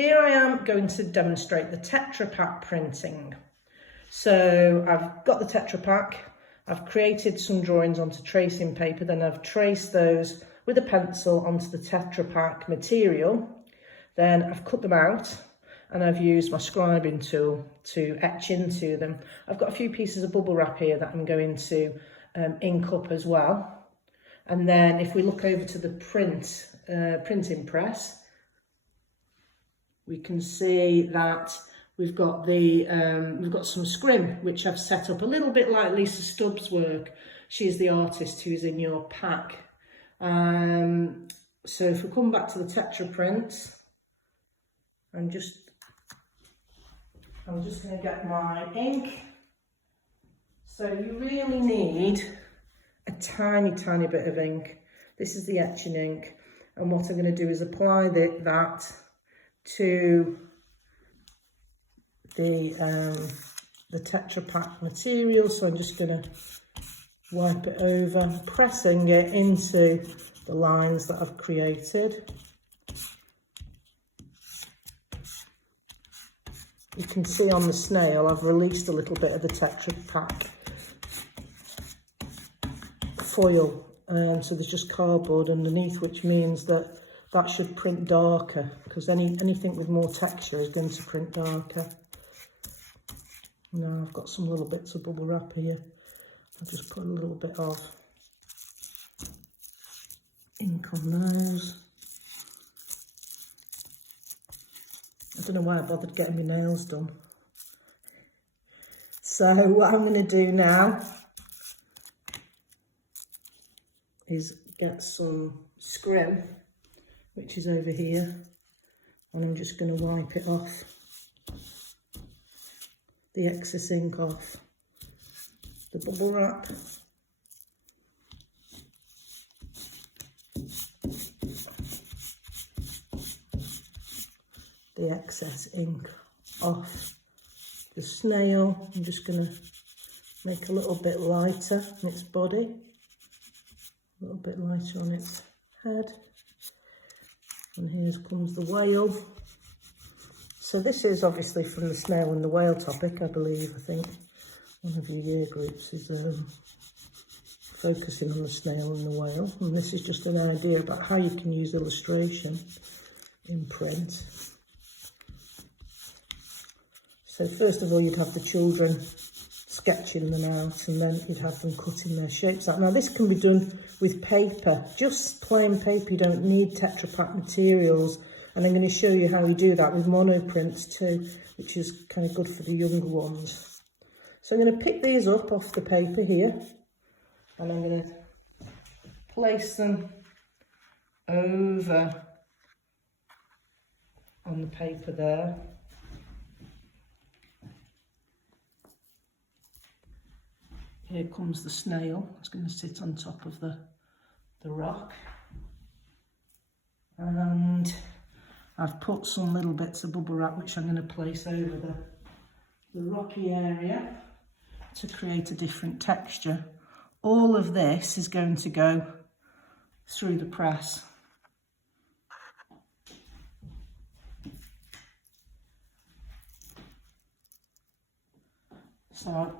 Here I am going to demonstrate the Tetra Pak printing. So I've got the Tetra Pak, I've created some drawings onto tracing paper, then I've traced those with a pencil onto the Tetra Pak material. Then I've cut them out and I've used my scribing tool to etch into them. I've got a few pieces of bubble wrap here that I'm going to ink up as well. And then if we look over to the printing press, we can see that we've got some scrim, which I've set up a little bit like Lisa Stubbs' work. She's the artist who's in your pack. So if we come back to the Tetra print, I'm just going to get my ink. So you really need a tiny bit of ink. This is the etching ink, and what I'm going to do is apply that to the Tetra Pak material. So I'm just going to wipe it over, pressing it into the lines that I've created. You can see on the snail I've released a little bit of the Tetra Pak foil, so there's just cardboard underneath, which means that should print darker, because anything with more texture is going to print darker. Now I've got some little bits of bubble wrap here. I'll just put a little bit of ink on those. I don't know why I bothered getting my nails done. So what I'm going to do now is get some scrim, which is over here, and I'm just going to wipe it off, the excess ink off the bubble wrap. The excess ink off the snail. I'm just going to make a little bit lighter in its body, a little bit lighter on its head. And here comes the whale. So this is obviously from the snail and the whale topic, I believe. I think one of your year groups is focusing on the snail and the whale. And this is just an idea about how you can use illustration in print. So first of all, you'd have the children sketching them out, and then you'd have them cutting their shapes out. Now this can be done with paper, just plain paper. You don't need Tetra Pak materials, and I'm going to show you how you do that with monoprints too, which is kind of good for the younger ones. So I'm going to pick these up off the paper here, and I'm going to place them over on the paper there. Here comes the snail. It's going to sit on top of the rock. And I've put some little bits of bubble wrap, which I'm going to place over the rocky area to create a different texture. All of this is going to go through the press. So